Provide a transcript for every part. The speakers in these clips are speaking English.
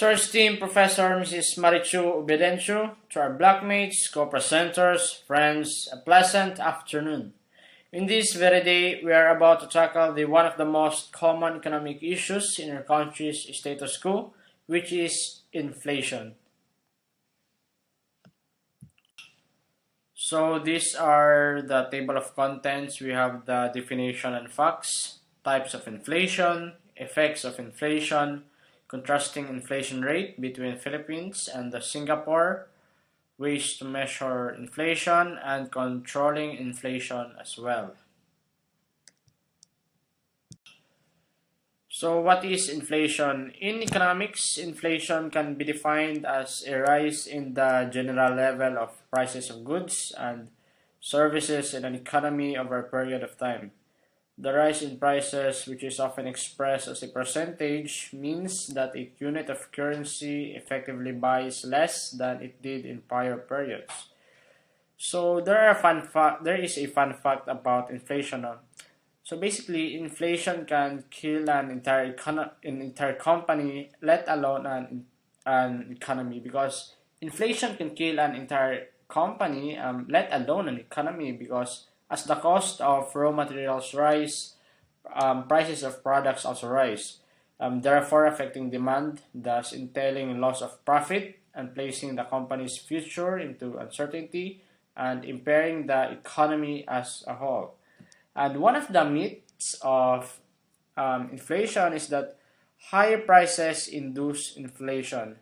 To our esteemed Professor Mrs. Marichu Obedencio, to our blackmates, co-presenters, friends, a pleasant afternoon. In this very day, we are about to tackle one of the most common economic issues in our country's status quo, which is inflation. So these are the table of contents. We have the definition and facts, types of inflation, effects of inflation, contrasting inflation rate between Philippines and the Singapore, ways to measure inflation, and controlling inflation as well. So what is inflation? In economics, inflation can be defined as a rise in the general level of prices of goods and services in an economy over a period of time. The rise in prices, which is often expressed as a percentage, means that a unit of currency effectively buys less than it did in prior periods. So there is a fun fact about inflation. So basically, inflation can kill an entire company, let alone an economy, because inflation can kill an entire company, let alone an economy, because as the cost of raw materials rise, prices of products also rise, therefore affecting demand, thus entailing loss of profit and placing the company's future into uncertainty and impairing the economy as a whole. And one of the myths of inflation is that higher prices induce inflation.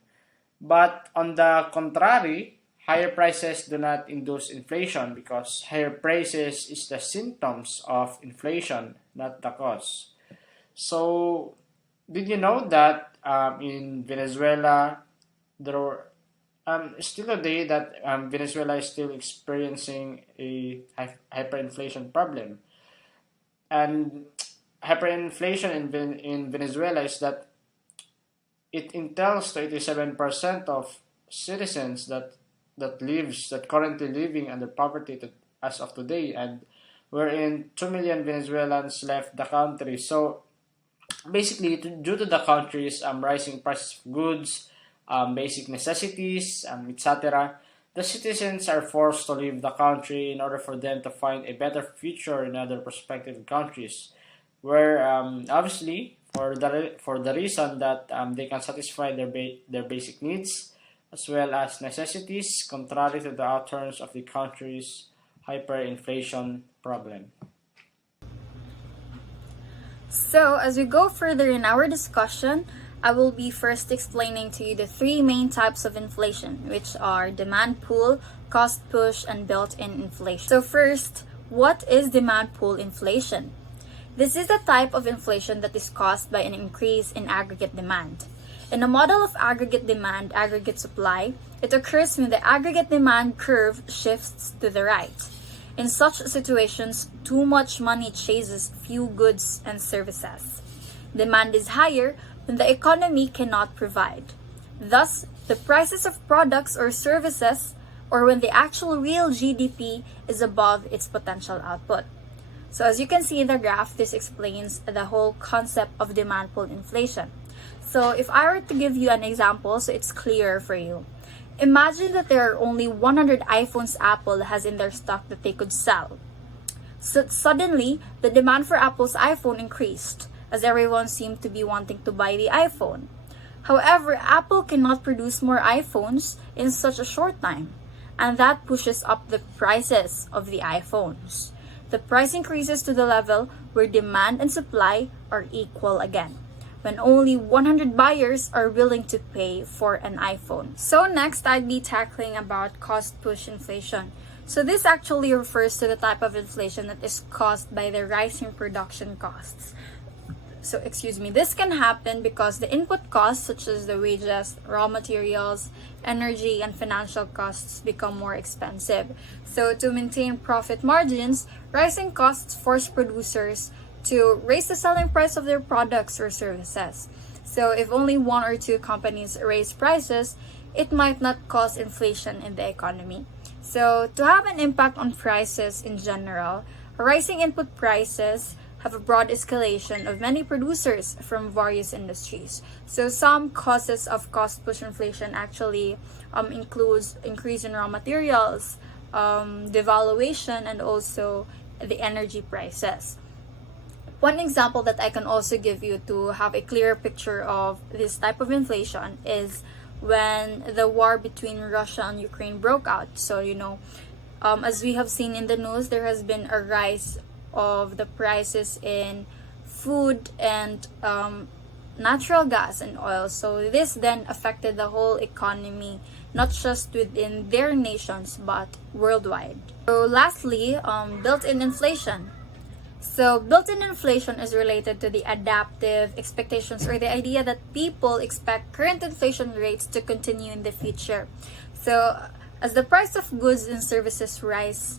But on the contrary, higher prices do not induce inflation because higher prices is the symptoms of inflation, not the cause. So, did you know that in Venezuela, there were, still today that Venezuela is still experiencing a hyperinflation problem? And hyperinflation in Venezuela is that it entails to 87% of citizens that currently living under poverty as of today, and wherein 2 million Venezuelans left the country. So basically, due to the country's rising prices of goods, basic necessities, etc., the citizens are forced to leave the country in order for them to find a better future in other prospective countries, where obviously for the reason that they can satisfy their basic needs as well as necessities, contrary to the outturns of the country's hyperinflation problem. So, as we go further in our discussion, I will be first explaining to you the three main types of inflation, which are demand pull, cost push, and built-in inflation. So first, what is demand pull inflation? This is a type of inflation that is caused by an increase in aggregate demand. In a model of aggregate demand, aggregate supply, it occurs when the aggregate demand curve shifts to the right. In such situations, too much money chases few goods and services. Demand is higher when the economy cannot provide. Thus, the prices of products or services, or when the actual real GDP is above its potential output. So as you can see in the graph, this explains the whole concept of demand pull inflation. So if I were to give you an example so it's clearer for you, imagine that there are only 100 iPhones Apple has in their stock that they could sell. So suddenly, the demand for Apple's iPhone increased, as everyone seemed to be wanting to buy the iPhone. However, Apple cannot produce more iPhones in such a short time, and that pushes up the prices of the iPhones. The price increases to the level where demand and supply are equal again, when only 100 buyers are willing to pay for an iPhone. So next, I'd be tackling about cost push inflation. So this actually refers to the type of inflation that is caused by the rising production costs. This can happen because the input costs such as the wages, raw materials, energy, and financial costs become more expensive. So to maintain profit margins, rising costs force producers to raise the selling price of their products or services. So if only one or two companies raise prices, it might not cause inflation in the economy. So to have an impact on prices in general, rising input prices have a broad escalation of many producers from various industries. So some causes of cost push inflation actually includes increase in raw materials, devaluation, and also the energy prices. One example that I can also give you to have a clear picture of this type of inflation is when the war between Russia and Ukraine broke out. So, as we have seen in the news, there has been a rise of the prices in food and natural gas and oil. So, this then affected the whole economy, not just within their nations, but worldwide. So, lastly, built-in inflation. So, built-in inflation is related to the adaptive expectations or the idea that people expect current inflation rates to continue in the future. So, as the price of goods and services rise,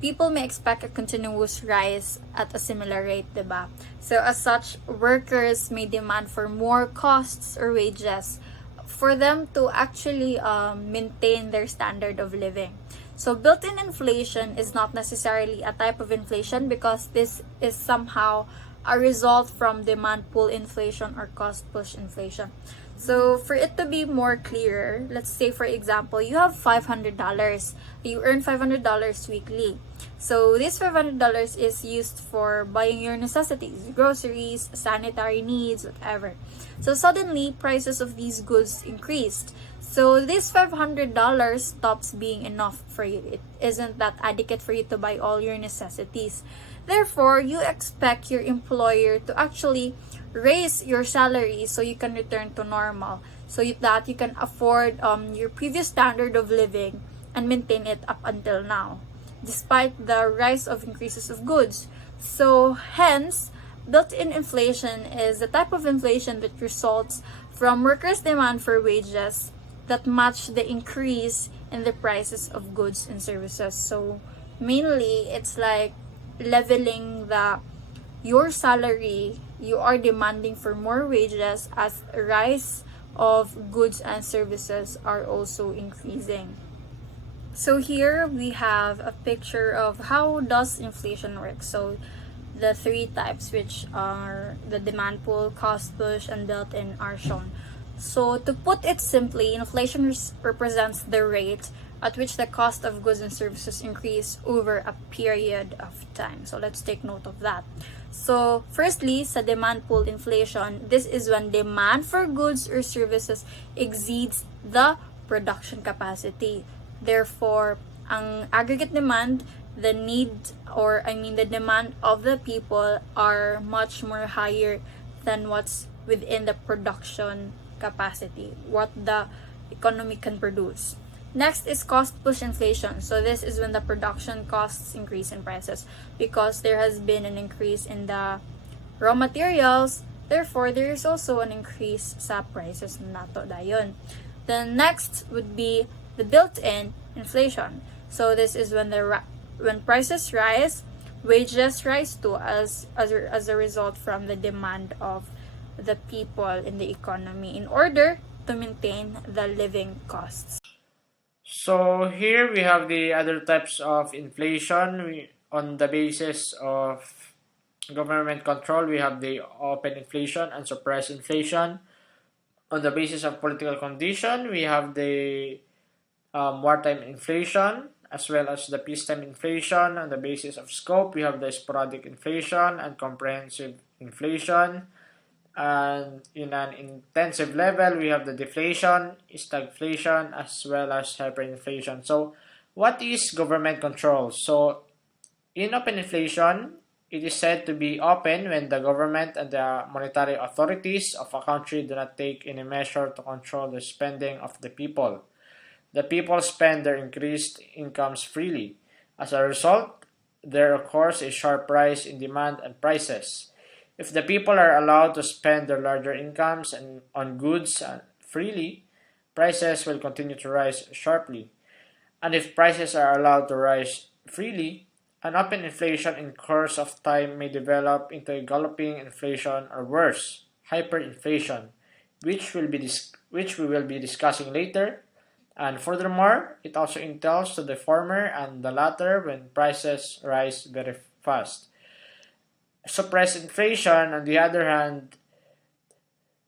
people may expect a continuous rise at a similar rate, diba? So, as such, workers may demand for more costs or wages for them to actually maintain their standard of living. So built-in inflation is not necessarily a type of inflation because this is somehow a result from demand pull inflation or cost push inflation. So for it to be more clear, let's say for example, you have $500. You earn $500 weekly. So this $500 is used for buying your necessities, groceries, sanitary needs, whatever. So suddenly prices of these goods increased. So this $500 stops being enough for you. It isn't that adequate for you to buy all your necessities. Therefore, you expect your employer to actually raise your salary so you can return to normal, so that you can afford your previous standard of living and maintain it up until now, despite the rise of increases of goods. So hence, built-in inflation is the type of inflation that results from workers' demand for wages that match the increase in the prices of goods and services. So mainly, it's like leveling your salary. You are demanding for more wages as rise of goods and services are also increasing. So here we have a picture of how does inflation work. So the three types, which are the demand pull, cost push, and built-in, are shown. So to put it simply, inflation represents the rate at which the cost of goods and services increase over a period of time. So let's take note of that. So firstly, sa demand pull inflation, this is when demand for goods or services exceeds the production capacity. Therefore, ang aggregate demand, the demand of the people are much more higher than what's within the production capacity, what the economy can produce. Next is cost push inflation. So this is when the production costs increase in prices because there has been an increase in the raw materials. Therefore, there is also an increase sa prices nato dayon. The next would be the built-in inflation. So this is when when prices rise, wages rise too as a result from the demand of the people in the economy in order to maintain the living costs. So here we have the other types of inflation. On the basis of government control, we have the open inflation and suppressed inflation. On the basis of political condition, we have the wartime inflation as well as the peacetime inflation. On the basis of scope, we have the sporadic inflation and comprehensive inflation. And in an intensive level, we have the deflation, stagflation, as well as hyperinflation. So what is government control? So in open inflation, it is said to be open when the government and the monetary authorities of a country do not take any measure to control the spending of the people. The people spend their increased incomes freely. As a result, there occurs a sharp rise in demand and prices. If the people are allowed to spend their larger incomes on goods freely, prices will continue to rise sharply. And if prices are allowed to rise freely, an open inflation in course of time may develop into a galloping inflation or worse, hyperinflation, which we will be discussing later. And furthermore, it also entails to the former and the latter when prices rise very fast. Suppressed inflation, on the other hand,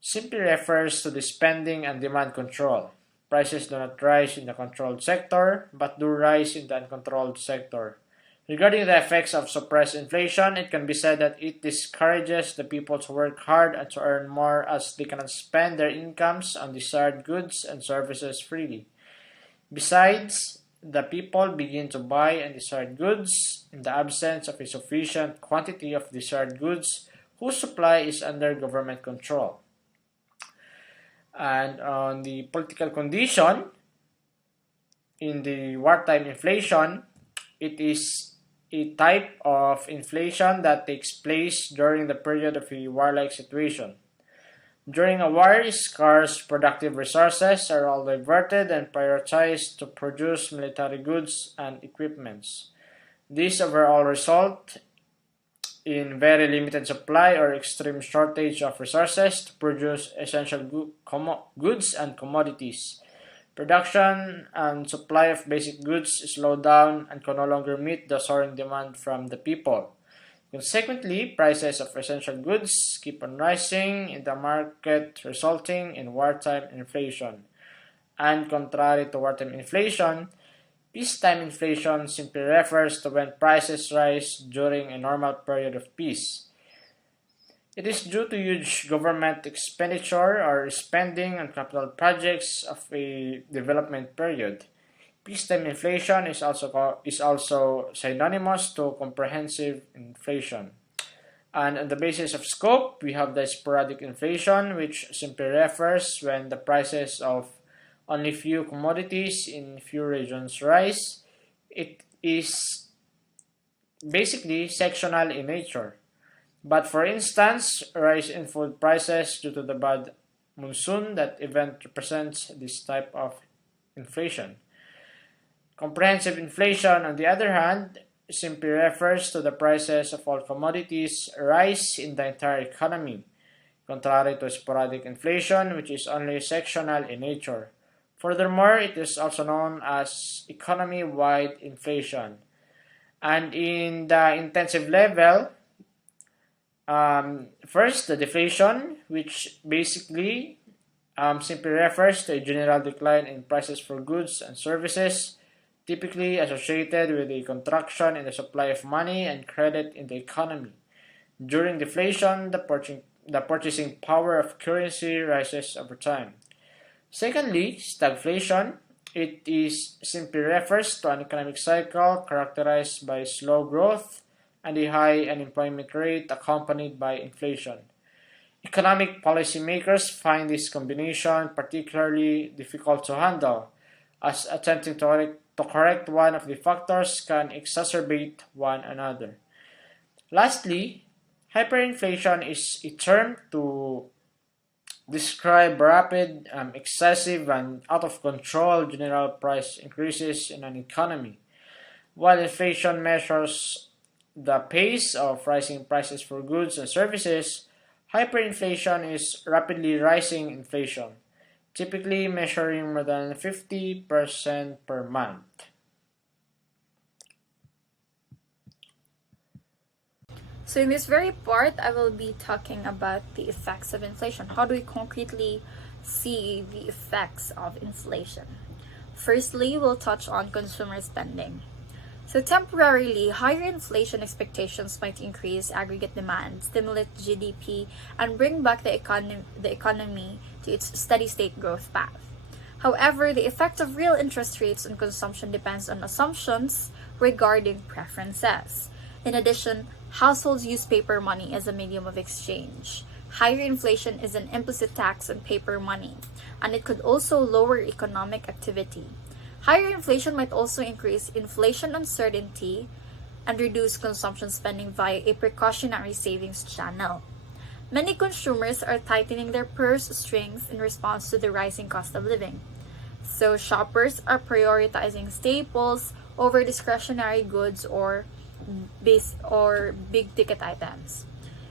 simply refers to the spending and demand control. Prices do not rise in the controlled sector, but do rise in the uncontrolled sector. Regarding the effects of suppressed inflation, it can be said that it discourages the people to work hard and to earn more as they cannot spend their incomes on desired goods and services freely. Besides, the people begin to buy undesired goods in the absence of a sufficient quantity of desired goods whose supply is under government control. And on the political condition, in the wartime inflation, it is a type of inflation that takes place during the period of a warlike situation. During a war, scarce productive resources are all diverted and prioritized to produce military goods and equipments. This overall result in very limited supply or extreme shortage of resources to produce essential goods and commodities. Production and supply of basic goods slow down and can no longer meet the soaring demand from the people. Consequently, prices of essential goods keep on rising in the market, resulting in wartime inflation. And contrary to wartime inflation, peacetime inflation simply refers to when prices rise during a normal period of peace. It is due to huge government expenditure or spending on capital projects of a development period. Peacetime inflation is also synonymous to comprehensive inflation. And on the basis of scope, we have the sporadic inflation, which simply refers when the prices of only few commodities in few regions rise. It is basically sectional in nature. But for instance, rise in food prices due to the bad monsoon, that event represents this type of inflation. Comprehensive inflation, on the other hand, simply refers to the prices of all commodities rise in the entire economy, contrary to sporadic inflation, which is only sectional in nature. Furthermore, it is also known as economy-wide inflation. And in the intensive level, first, the deflation, which basically simply refers to a general decline in prices for goods and services, typically associated with a contraction in the supply of money and credit in the economy. During deflation, the purchasing power of currency rises over time. Secondly, stagflation. It simply refers to an economic cycle characterized by slow growth and a high unemployment rate accompanied by inflation. Economic policymakers find this combination particularly difficult to handle, as attempting to correct one of the factors can exacerbate one another. Lastly, hyperinflation is a term to describe rapid, excessive, and out of control general price increases in an economy. While inflation measures the pace of rising prices for goods and services, hyperinflation is rapidly rising inflation, typically measuring more than 50% per month. So in this very part, I will be talking about the effects of inflation. How do we concretely see the effects of inflation? Firstly, we'll touch on consumer spending. So temporarily, higher inflation expectations might increase aggregate demand, stimulate GDP, and bring back the economy to its steady-state growth path. However, the effect of real interest rates on consumption depends on assumptions regarding preferences. In addition, households use paper money as a medium of exchange. Higher inflation is an implicit tax on paper money, and it could also lower economic activity. Higher inflation might also increase inflation uncertainty and reduce consumption spending via a precautionary savings channel. Many consumers are tightening their purse strings in response to the rising cost of living. So shoppers are prioritizing staples over discretionary goods or big ticket items.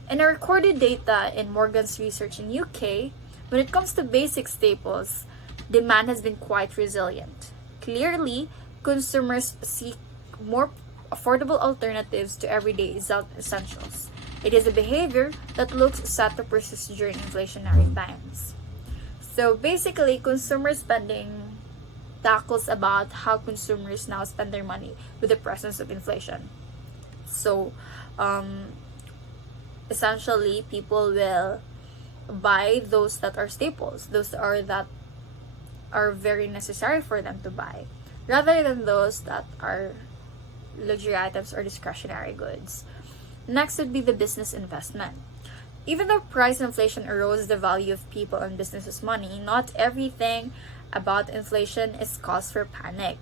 In a recorded data in Morgan's research in UK, when it comes to basic staples, demand has been quite resilient. Clearly, consumers seek more affordable alternatives to everyday essentials. It is a behavior that looks set to persist during inflationary times. So basically, consumer spending tackles about how consumers now spend their money with the presence of inflation. So um, essentially, people will buy those that are staples, those are that are very necessary for them to buy, rather than those that are luxury items or discretionary goods. Next would be the business investment. Even though price inflation erodes the value of people and businesses' money, not everything about inflation is cause for panic.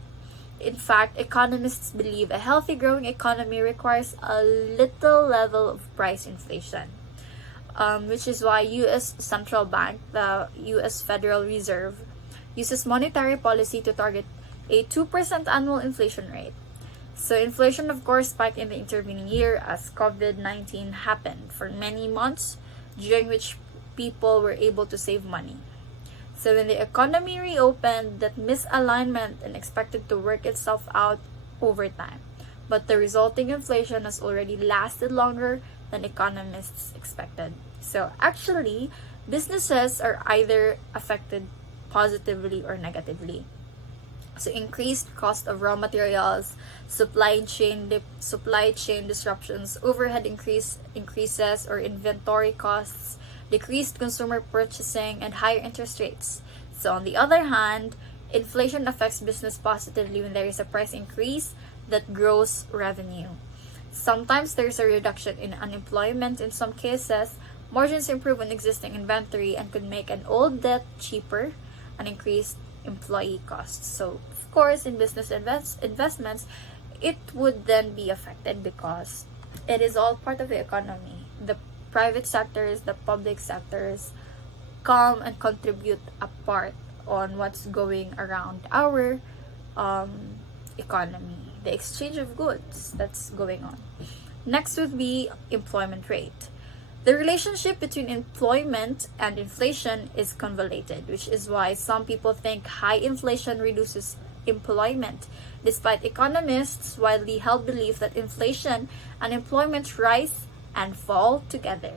In fact, economists believe a healthy growing economy requires a little level of price inflation, which is why U.S. Central Bank, the U.S. Federal Reserve, uses monetary policy to target a 2% annual inflation rate. So inflation, of course, spiked in the intervening year as COVID-19 happened for many months, during which people were able to save money. So when the economy reopened, that misalignment and expected to work itself out over time. But the resulting inflation has already lasted longer than economists expected. So actually, businesses are either affected positively or negatively. So increased cost of raw materials, supply chain disruptions, overhead increases or inventory costs, decreased consumer purchasing, and higher interest rates. So on the other hand, inflation affects business positively when there is a price increase that grows revenue. Sometimes there's a reduction in unemployment. In some cases, margins improve on existing inventory and could make an old debt cheaper and increase employee costs. So of course, in business investments, it would then be affected because it is all part of the economy. The private sectors, the public sectors come and contribute a part on what's going around our economy, the exchange of goods that's going on. Next would be employment rate. The relationship between employment and inflation is convoluted, which is why some people think high inflation reduces employment, despite economists' widely held belief that inflation and employment rise and fall together.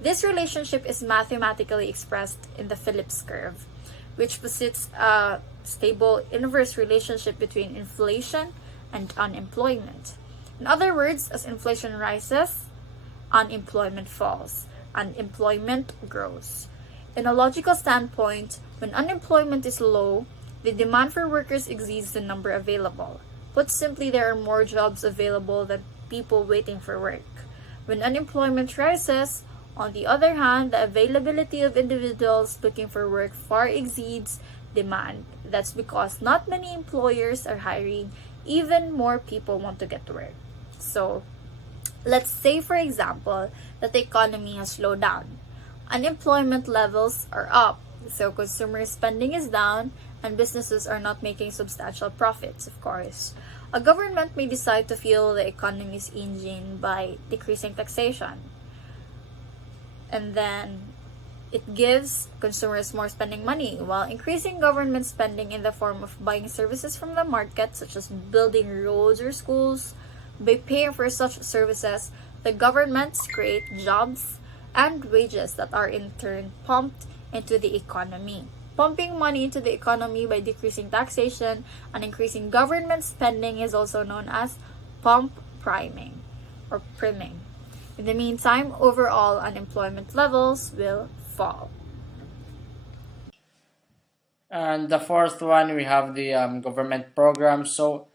This relationship is mathematically expressed in the Phillips curve, which posits a stable inverse relationship between inflation and unemployment. In other words, as inflation rises, unemployment falls, and employment grows. In a logical standpoint, when unemployment is low, the demand for workers exceeds the number available. Put simply, there are more jobs available than people waiting for work. When unemployment rises, on the other hand, the availability of individuals looking for work far exceeds demand. That's because not many employers are hiring, even more people want to get to work. So, let's say, for example, that the economy has slowed down. Unemployment levels are up, so consumer spending is down, and businesses are not making substantial profits, of course. A government may decide to fuel the economy's engine by decreasing taxation. And then it gives consumers more spending money, while increasing government spending in the form of buying services from the market, such as building roads or schools. By paying for such services, the governments create jobs and wages that are in turn pumped into the economy. Pumping money into the economy by decreasing taxation and increasing government spending is also known as pump priming or priming. In the meantime, overall unemployment levels will fall. And the fourth one, we have the government programs. So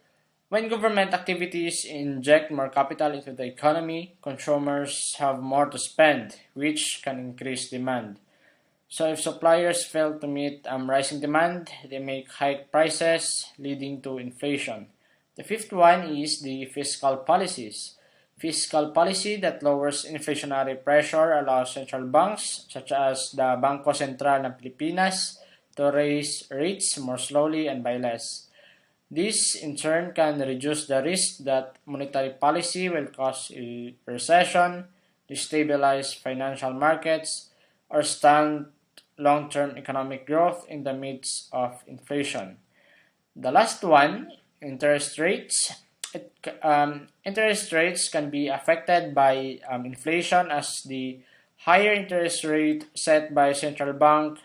when government activities inject more capital into the economy, consumers have more to spend, which can increase demand. So if suppliers fail to meet rising demand, they may hike prices, leading to inflation. The fifth one is the fiscal policies. Fiscal policy that lowers inflationary pressure allows central banks, such as the Bangko Sentral ng Pilipinas, to raise rates more slowly and by less. This, in turn, can reduce the risk that monetary policy will cause a recession, destabilize financial markets, or stunt long-term economic growth in the midst of inflation. The last one, interest rates. interest rates can be affected by inflation as the higher interest rate set by central bank,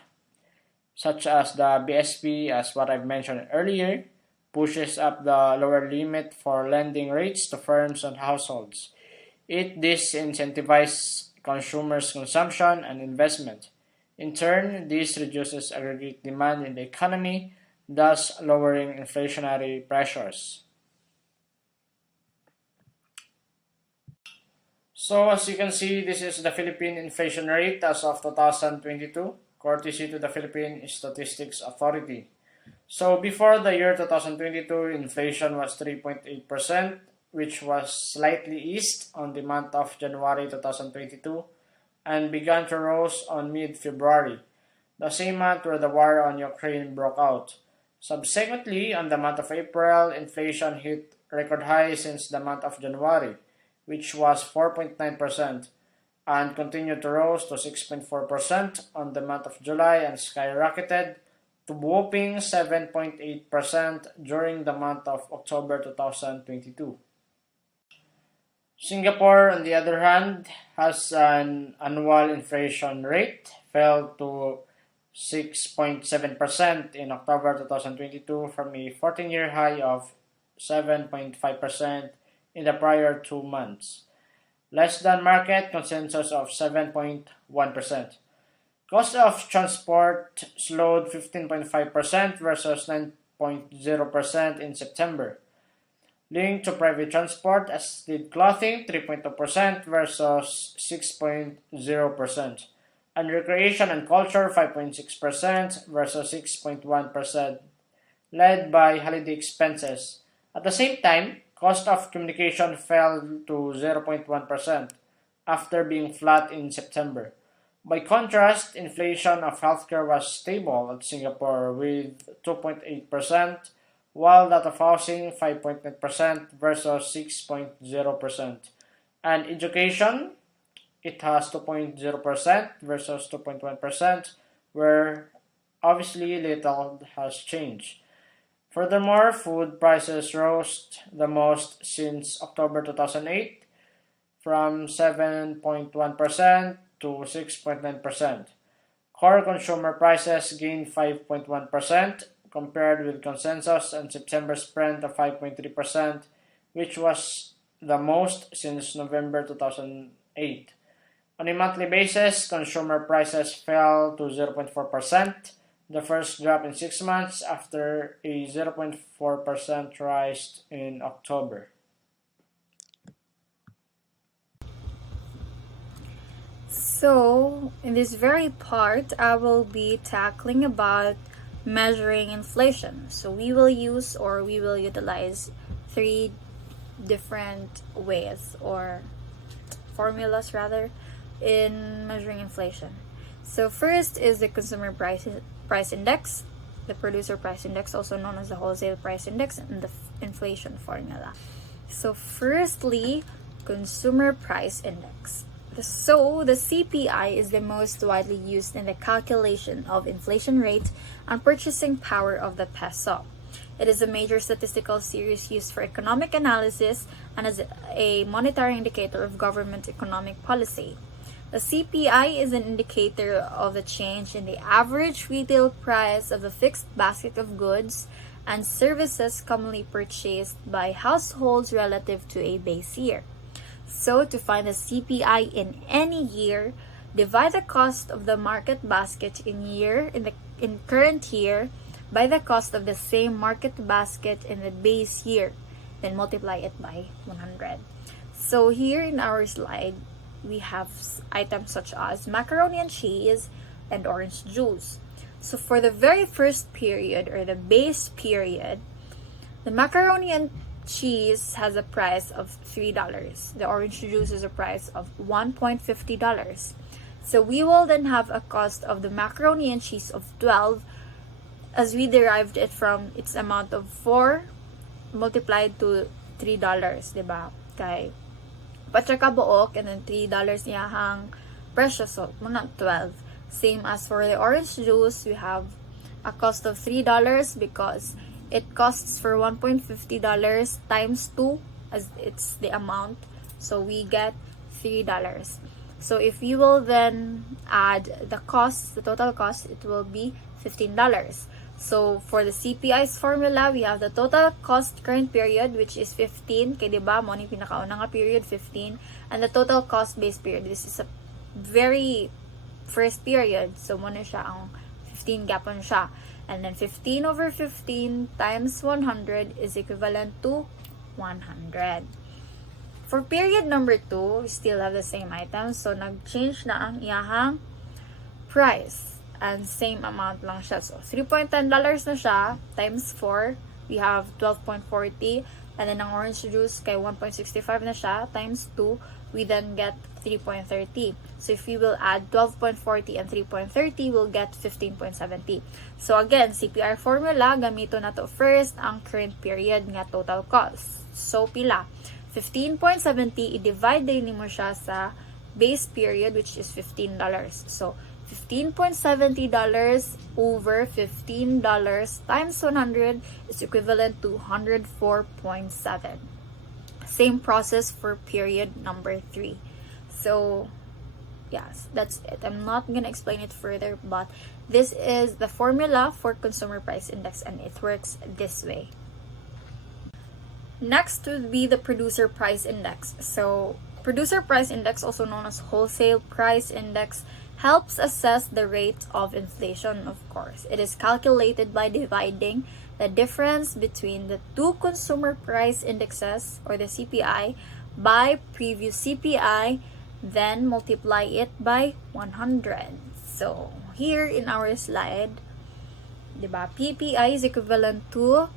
such as the BSP, as what I've mentioned earlier, pushes up the lower limit for lending rates to firms and households. It disincentivizes consumers' consumption and investment. In turn, this reduces aggregate demand in the economy, thus lowering inflationary pressures. So as you can see, this is the Philippine inflation rate as of 2022, courtesy to the Philippine Statistics Authority. So before the year 2022, inflation was 3.8%, which was slightly eased on the month of January 2022 and began to rise on mid-February, the same month where the war on Ukraine broke out. Subsequently, on the month of April, inflation hit record high since the month of January, which was 4.9%, and continued to rise to 6.4% on the month of July and skyrocketed to whopping 7.8% during the month of October 2022. Singapore, on the other hand, has an annual inflation rate fell to 6.7% in October 2022 from a 14-year high of 7.5% in the prior 2 months, less than market consensus of 7.1%. Cost of transport slowed 15.5% versus 9.0% in September. Linked to private transport, as did clothing, 3.2% versus 6.0%, and recreation and culture, 5.6% versus 6.1%, led by holiday expenses. At the same time, cost of communication fell to 0.1% after being flat in September. By contrast, inflation of healthcare was stable at Singapore with 2.8%, while that of housing 5.9% versus 6.0%. And education, it has 2.0% versus 2.1%, where obviously little has changed. Furthermore, food prices rose the most since October 2008, from 7.1% to 6.9%. Core consumer prices gained 5.1%, compared with consensus and September's print of 5.3%, which was the most since November 2008. On a monthly basis, consumer prices fell to 0.4%, the first drop in 6 months after a 0.4% rise in October. So, in this very part, I will be tackling about measuring inflation. So we will utilize 3 different ways or formulas rather in measuring inflation. So first is the consumer price index, the producer price index, also known as the wholesale price index, and the inflation formula. So firstly, consumer price index. So, the CPI is the most widely used in the calculation of inflation rate and purchasing power of the peso. It is a major statistical series used for economic analysis and as a monetary indicator of government economic policy. The CPI is an indicator of the change in the average retail price of a fixed basket of goods and services commonly purchased by households relative to a base year. So, to find the CPI in any year, divide the cost of the market basket in current year by the cost of the same market basket in the base year, then multiply it by 100. So here in our slide, we have items such as macaroni and cheese and orange juice. So for the very first period, or the base period, the macaroni and cheese has a price of $3. The orange juice is a price of $1.50. So we will then have a cost of the macaroni and cheese of 12, as we derived it from its amount of 4 multiplied to $3, diba? Kay patsaka buok, and then $3 niyahang presyo, so muna 12. Same as for the orange juice, we have a cost of $3 because it costs for $1.50 times 2 as it's the amount. So we get $3. So if you will then add the cost, the total cost, it will be $15. So for the CPI's formula, we have the total cost current period, which is 15. Kaya diba, mo ni pinakauna nga period, 15. And the total cost base period. This is a very first period. So mo na siya ang 15 gapon siya. And then 15 over 15 times 100 is equivalent to 100. For period number 2, we still have the same items. So nag-change na ang iyahang price. And same amount lang siya. So, $3.10 na siya times 4. We have 12.40. And then, ang orange juice kay 1.65 na siya times 2. We then get 3.30. So, if we will add 12.40 and 3.30, we'll get 15.70. So, again, CPR formula, gamito na to first ang current period nga total cost. So, pila? 15.70, i-divide din mo siya sa base period, which is $15. So, $15.70 over $15 times 100 is equivalent to 104.7. Same process for period number 3. So, yes, that's it. I'm not gonna explain it further, but this is the formula for consumer price index and it works this way. Next would be the producer price index. So, producer price index, also known as wholesale price index, helps assess the rate of inflation, of course. It is calculated by dividing the difference between the two consumer price indexes, or the CPI, by previous CPI, then multiply it by 100. So, here in our slide, diba, PPI is equivalent to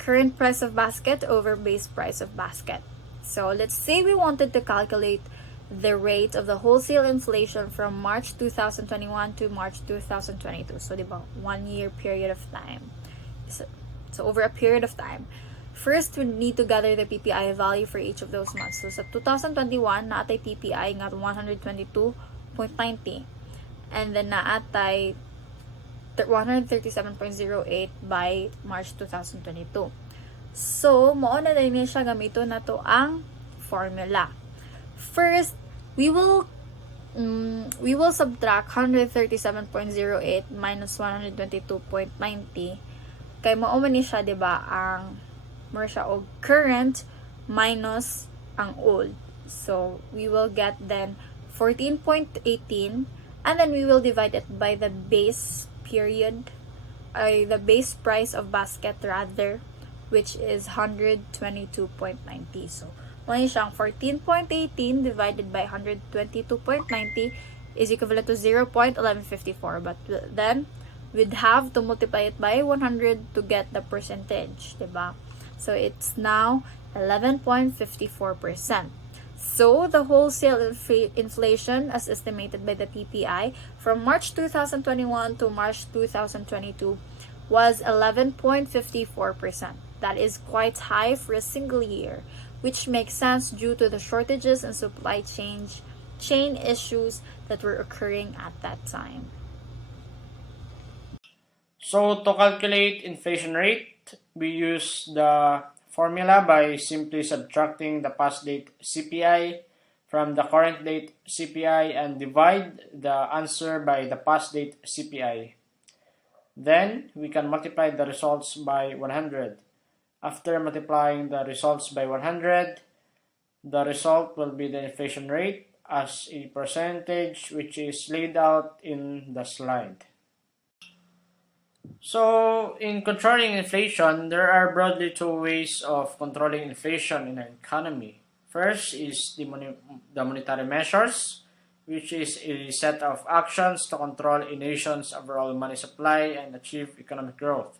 current price of basket over base price of basket. So, let's say we wanted to calculate the rate of the wholesale inflation from March 2021 to March 2022. So, diba, 1 year period of time. So, over a period of time. First, we need to gather the PPI value for each of those months. So, sa 2021, naatay PPI nga 122.90. And then, naatay 137.08 by March 2022. So, mauna na din siya gamito na to ang formula. First, we will subtract 137.08 minus 122.90 kay mao man ni siya, diba, ang more siya og current minus ang old. So, we will get then 14.18 and then we will divide it by the base period, the base price of basket rather, which is 122.90. So, muna siyang 14.18 divided by 122.90 is equivalent to 0.1154. But then, we'd have to multiply it by 100 to get the percentage, diba? So, it's now 11.54%. So, the wholesale inflation as estimated by the PPI from March 2021 to March 2022 was 11.54%. That is quite high for a single year, which makes sense due to the shortages and supply chain issues that were occurring at that time. So to calculate inflation rate, we use the formula by simply subtracting the past date CPI from the current date CPI and divide the answer by the past date CPI. Then we can multiply the results by 100. After multiplying the results by 100, the result will be the inflation rate as a percentage, which is laid out in the slide. So, in controlling inflation, there are broadly two ways of controlling inflation in an economy. First is the monetary measures, which is a set of actions to control a nation's overall money supply and achieve economic growth.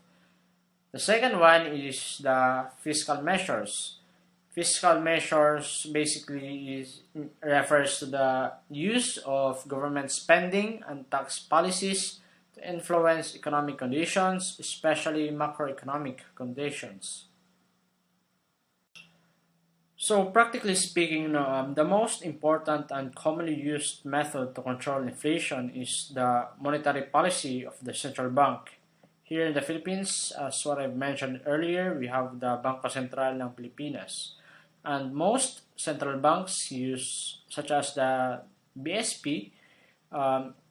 The second one is the fiscal measures. Fiscal measures basically refers to the use of government spending and tax policies to influence economic conditions, especially macroeconomic conditions. So, practically speaking, the most important and commonly used method to control inflation is the monetary policy of the central bank. Here in the Philippines, as what I've mentioned earlier, we have the Bangko Sentral ng Pilipinas. And most central banks use, such as the BSP,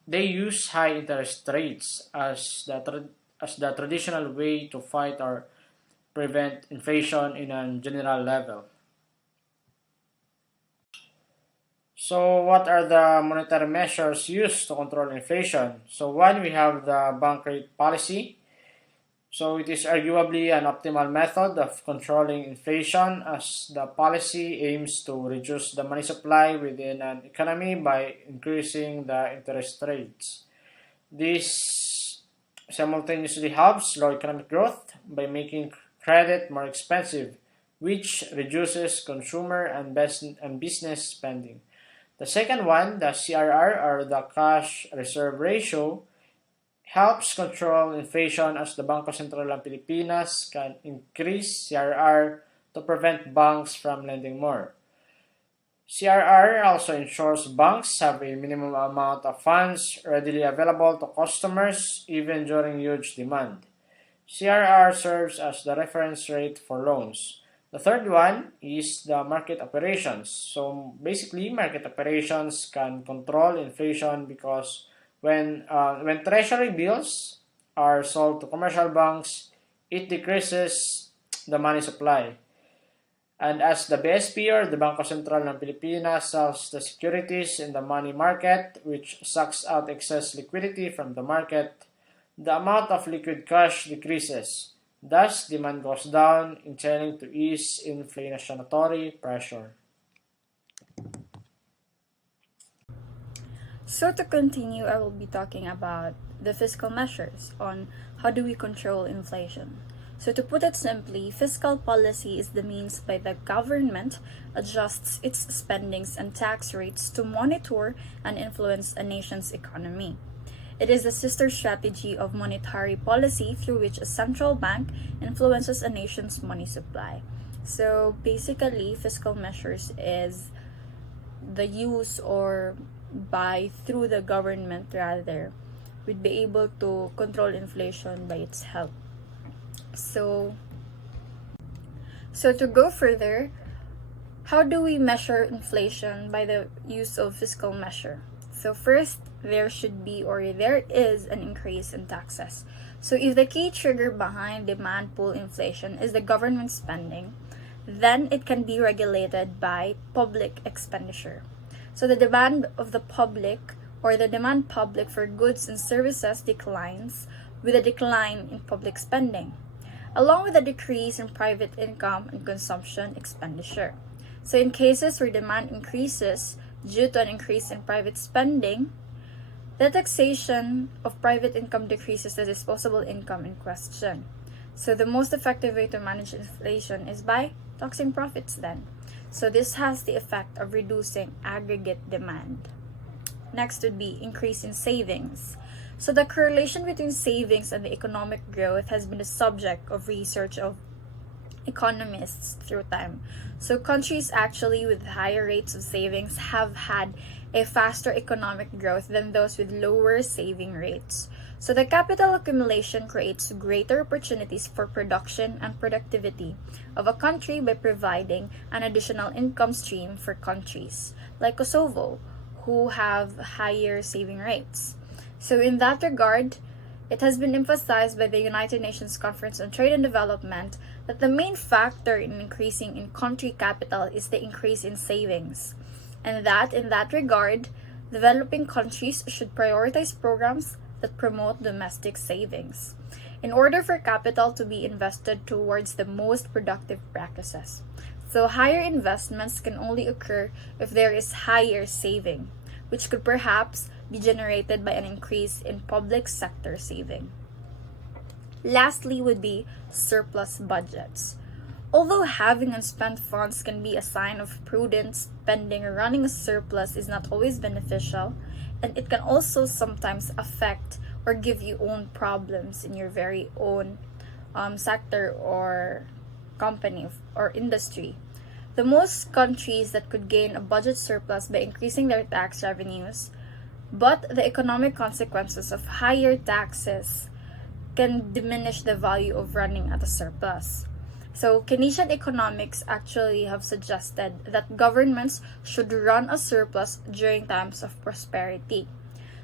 they use high interest rates as the traditional way to fight or prevent inflation in a general level. So, what are the monetary measures used to control inflation? So, one, we have the bank rate policy. So, it is arguably an optimal method of controlling inflation as the policy aims to reduce the money supply within an economy by increasing the interest rates. This simultaneously helps low economic growth by making credit more expensive, which reduces consumer and business spending. The second one, the CRR or the cash reserve ratio, helps control inflation as the Bangko Sentral ng Pilipinas can increase CRR to prevent banks from lending more. CRR also ensures banks have a minimum amount of funds readily available to customers even during huge demand. CRR serves as the reference rate for loans. The third one is the market operations. So basically, market operations can control inflation because when treasury bills are sold to commercial banks, it decreases the money supply. And as the BSP or the Bangko Sentral ng Pilipinas sells the securities in the money market, which sucks out excess liquidity from the market, the amount of liquid cash decreases. Thus, demand goes down, intending to ease inflationary pressure. So to continue, I will be talking about the fiscal measures on how do we control inflation. So to put it simply, fiscal policy is the means by the government adjusts its spendings and tax rates to monitor and influence a nation's economy. It is the sister strategy of monetary policy through which a central bank influences a nation's money supply. So basically, fiscal measures is the use or by through the government rather would be able to control inflation by its help. So to go further, how do we measure inflation by the use of fiscal measure? So first, there should be or there is an increase in taxes. So if the key trigger behind demand pull inflation is the government spending, then it can be regulated by public expenditure. So the demand of the public or the demand public for goods and services declines with a decline in public spending, along with a decrease in private income and consumption expenditure. So in cases where demand increases due to an increase in private spending, the taxation of private income decreases the disposable income in question. So the most effective way to manage inflation is by taxing profits then. So this has the effect of reducing aggregate demand. Next would be increase in savings. So the correlation between savings and the economic growth has been the subject of research of economists through time. So countries actually with higher rates of savings have had a faster economic growth than those with lower saving rates. So the capital accumulation creates greater opportunities for production and productivity of a country by providing an additional income stream for countries like Kosovo, who have higher saving rates. So in that regard, it has been emphasized by the United Nations Conference on Trade and Development that the main factor in increasing in country capital is the increase in savings, and that in that regard, developing countries should prioritize programs that promote domestic savings in order for capital to be invested towards the most productive practices. So higher investments can only occur if there is higher saving, which could perhaps be generated by an increase in public sector saving. Lastly would be surplus budgets. Although having unspent funds can be a sign of prudent spending, running a surplus is not always beneficial, and it can also sometimes affect or give you own problems in your very own sector or company or industry. The most countries that could gain a budget surplus by increasing their tax revenues, but the economic consequences of higher taxes can diminish the value of running at a surplus. So Keynesian economics actually have suggested that governments should run a surplus during times of prosperity.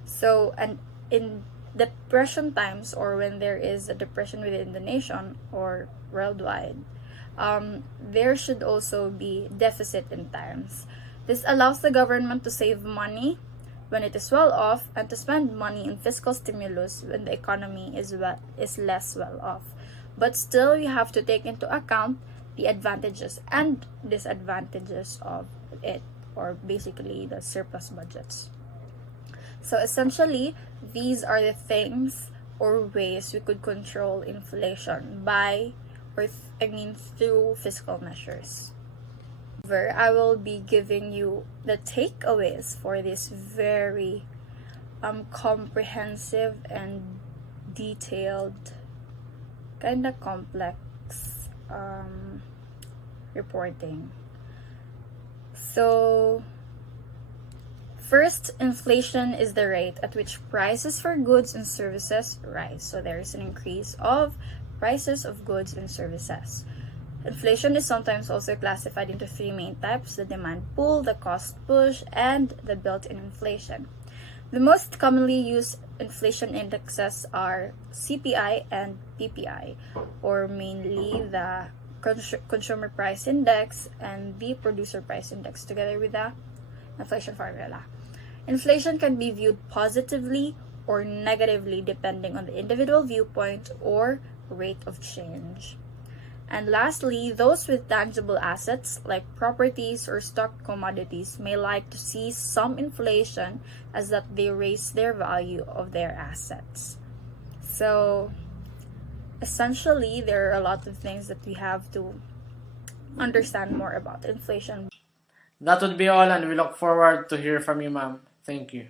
So, and in depression times, or when there is a depression within the nation or worldwide, there should also be deficit in times. This allows the government to save money when it is well off and to spend money in fiscal stimulus when the economy is less well off. But still, you have to take into account the advantages and disadvantages of it, or basically the surplus budgets. So essentially, these are the things or ways we could control inflation through fiscal measures. I will be giving you the takeaways for this very comprehensive and detailed, kind of complex reporting. So, first, inflation is the rate at which prices for goods and services rise. So there is an increase of prices of goods and services. Inflation is sometimes also classified into three main types: the demand pull, the cost push, and the built-in inflation. The most commonly used inflation indexes are CPI and PPI, or mainly the Consumer Price Index and the Producer Price Index, together with the inflation formula. Inflation can be viewed positively or negatively depending on the individual viewpoint or rate of change. And lastly, those with tangible assets like properties or stock commodities may like to see some inflation, as that they raise their value of their assets. So essentially, there are a lot of things that we have to understand more about inflation. That would be all, and we look forward to hear from you, ma'am. Thank you.